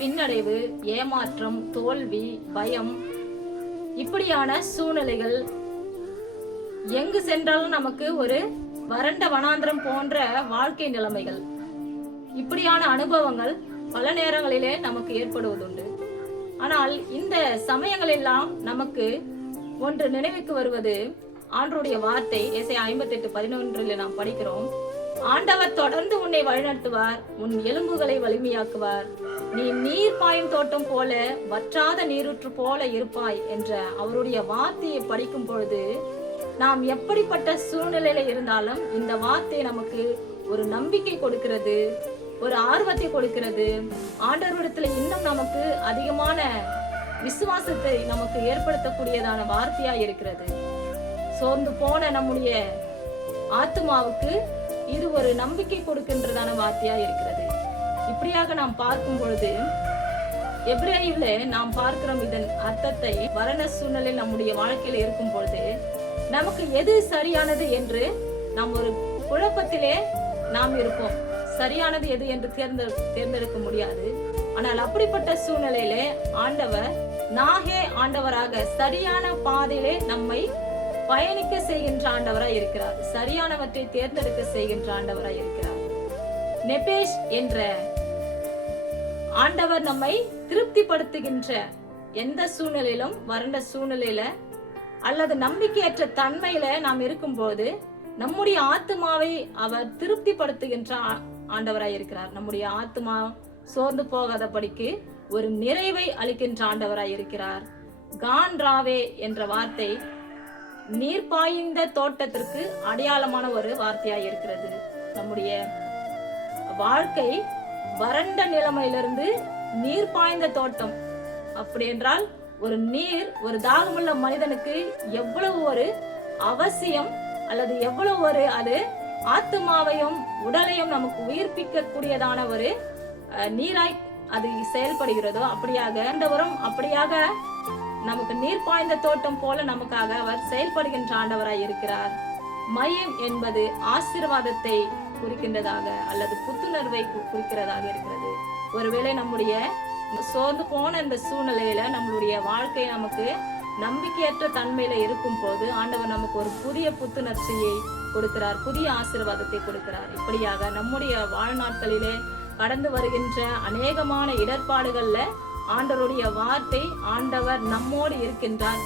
பின்னடைவு, ஏமாற்றம், தோல்வி, பயம், இப்படியான சூழ்நிலைகள் எங்கு சென்றாலும் நமக்கு ஒரு வறண்ட வனாந்திரம் போன்ற வாழ்க்கை நிலைமைகள், இப்படியான அனுபவங்கள் பல நேரங்களிலே நமக்கு ஏற்படுவதுண்டு. ஆனால் இந்த சமயங்கள் எல்லாம் நமக்கு ஒன்று நினைவுக்கு வருவது ஆண்டவருடைய வார்த்தை. ஏசாயா 58:11 நாம் படிக்கிறோம், ஆண்டவர் தொடர்ந்து உன்னை வழிநடத்துவார், உன் எலும்புகளை வலிமையாக்குவார், நீ நீர் பாயும் தோட்டம் போல வற்றாத நீரூற்று போல இருப்பாய் என்ற அவருடைய வார்த்தையை படிக்கும் பொழுது நாம் எப்படிப்பட்ட சூழ்நிலையில இருந்தாலும் இந்த வார்த்தை நமக்கு ஒரு நம்பிக்கை கொடுக்கிறது, ஒரு ஆர்வத்தை கொடுக்கிறது. ஆண்டவரிடத்துல இன்னும் நமக்கு அதிகமான விசுவாசத்தை நமக்கு ஏற்படுத்தக்கூடியதான வார்த்தையா இருக்கிறது. சோர்ந்து போன நம்முடைய ஆத்மாவுக்கு இது ஒரு நம்பிக்கை கொடுக்கின்றதான வார்த்தையா இருக்கிறது. இப்படியாக நாம் பார்க்கும் பொழுது எபிரேயில நாம் பார்க்கிறோம் இதன் அர்த்தத்தை. மரண சூழ்நிலை நம்முடைய வாழ்க்கையில இருக்கும் பொழுது நமக்கு எது சரியானது என்று நாம் ஒரு குழப்பத்திலே நாம் இருப்போம். சரியானது எது என்று தேர்ந்தெடுக்க முடியாது. ஆனால் அப்படிப்பட்ட சூழ்நிலையிலே ஆண்டவர் நாகே ஆண்டவராக சரியான பாதையிலே நம்மை பயணிக்க செய்கின்ற ஆண்டவராய் இருக்கிறார். சரியானவற்றை தேர்ந்தெடுக்க செய்கின்ற ஆண்டவராய் இருக்கிறார். நெபேஷ் என்ற ஆண்டவர் நம்மை திருப்திப்படுத்துகின்ற எந்த சூழ்நிலையிலும், வறண்ட சூழ்நிலையில அல்லது நம்பிக்கையற்ற தன்மையில நாம் இருக்கும்போது நம்முடைய ஆத்மாவை அவர் திருப்திப்படுத்துகின்ற ஆண்டவராய் இருக்கிறார். நம்முடைய ஆத்மா சோர்ந்து போகாதபடிக்கு ஒரு நிறைவை அளிக்கின்ற ஆண்டவராய் இருக்கிறார். கான்ராவே என்ற வார்த்தை நீர் பாய்ந்த தோட்டத்திற்கு அடையாளமான ஒரு வார்த்தையாய் இருக்கிறது. நம்முடைய வாழ்க்கை வறண்ட நிலைமையிலிருந்து நீர் பாய்ந்த தோட்டம். அப்படி என்றால் ஒரு நீர் ஒரு தாகமுள்ள மனிதனுக்கு எவ்வளவு ஒரு அவசியம், அல்லது எவ்வளவு ஒரு அது ஆத்மாவையும் உடலையும் நமக்கு உயிர்ப்பிக்க கூடியதான ஒரு நீராய் அது செயல்படுகிறதோ, அப்படியாக நமக்கு நீர் பாய்ந்த தோட்டம் போல நமக்காக அவர் செயல்படுகின்ற ஆண்டவராய் இருக்கிறார். மையம் என்பது ஆசீர்வாதத்தை குறிக்கின்றதாக அல்லது புத்துணர்வை குறிக்கிறதாக இருக்கிறது. ஒருவேளை நம்முடைய சோர்ந்து போன இந்த சூழ்நிலையில நம்மளுடைய வாழ்க்கை நமக்கு நம்பிக்கையற்ற தன்மையில இருக்கும் போது ஆண்டவர் நமக்கு ஒரு புதிய புத்துணர்ச்சியை கொடுக்கிறார், புதிய ஆசீர்வாதத்தை கொடுக்கிறார். இப்படியாக நம்முடைய வாழ்நாட்களிலே கடந்து வருகின்ற அநேகமான இடர்பாடுகள்ல ஆண்டவருடைய வார்த்தை, ஆண்டவர் நம்மோடு இருக்கின்றார்.